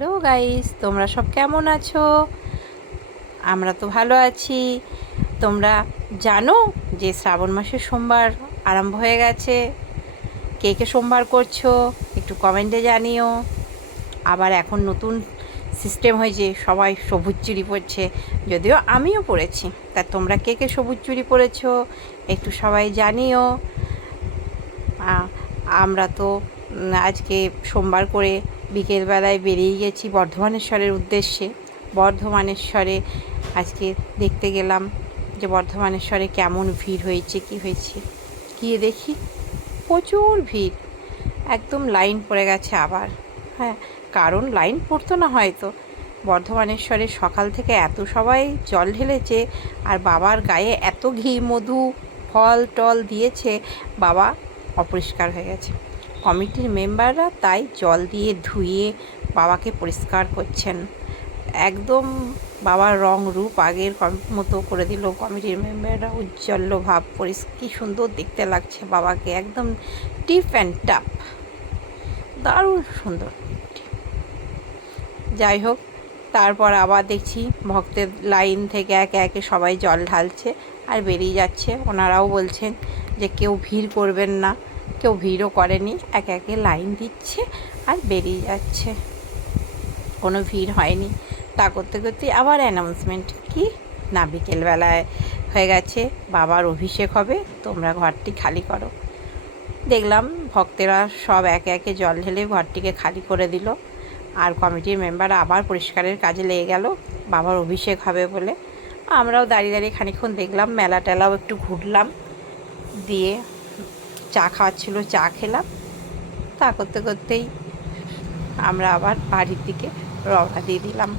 Hello guys, তোমরা সব কেমন আছো? আমরা তো ভালো আছি। তোমরা জানো যে শ্রাবণ মাসের সোমবার আরম্ভ হয়ে গেছে? কে কে সোমবার করছো একটু কমেন্টে জানিও। আবার এখন নতুন সিস্টেম হয়েছে, সবাই সবুজ চুড়ি পরছে, যদিও আমিও পরেছি। তা তোমরা কে কে সবুজ চুড়ি পরেছো একটু সবাই জানিও। আমরা তো আজকে সোমবার করে বিকেলবেলায় বেরিয়ে গেছি বর্ধমানেশ্বরের উদ্দেশ্যে। বর্ধমানেশ্বরে আজকে দেখতে গেলাম যে বর্ধমানেশ্বরে কেমন ভিড় হয়েছে, কি হয়েছে। গিয়ে দেখি প্রচুর ভিড়, একদম লাইন পড়ে গেছে আবার। হ্যাঁ, কারণ লাইন পড়তো না হয়তো। বর্ধমানেশ্বরে সকাল থেকে এত সবাই জল ঢেলেছে, আর বাবার গায়ে এত ঘি মধু ফল টল দিয়েছে, বাবা অপরিষ্কার হয়ে গেছে। কমিটির মেম্বাররা তাই জল দিয়ে ধুয়ে বাবাকে পরিষ্কার করছেন। একদম বাবার রং রূপ আগের মতো করে দিল কমিটির মেম্বাররা। উজ্জ্বল ভাব, কি সুন্দর দেখতে লাগছে বাবাকে, একদম টিপ অ্যান্ড টাপ, দারুণ সুন্দর। যাই হোক, তারপর আবার দেখছি ভক্তের লাইন থেকে একে একে সবাই জল ঢালছে আর বেরিয়ে যাচ্ছে। ওনারাও বলছেন যে কেউ ভিড় করবেন না, কেউ ভিড়ও করেনি, একে একে লাইন দিচ্ছে আর বেরিয়ে যাচ্ছে, কোনো ভিড় হয়নি। তা করতে করতে আবার অ্যানাউন্সমেন্ট, কি না বিকেলবেলায় হয়ে গেছে, বাবার অভিষেক হবে, তোমরা ঘরটি খালি করো। দেখলাম ভক্তেরা সব একে একে জল ঢেলে ঘরটিকে খালি করে দিল, আর কমিটির মেম্বার আবার পরিষ্কারের কাজে লেগে গেল বাবার অভিষেক হবে বলে। আমরাও দাঁড়িয়ে দাঁড়িয়ে খানিকক্ষণ দেখলাম, মেলা টেলাও একটু ঘুরলাম, দিয়ে চা খাওয়াচ্ছিল, চা খেলাম। তা করতে করতেই আমরা আবার বাড়ির দিকে রওনা দিয়ে দিলাম।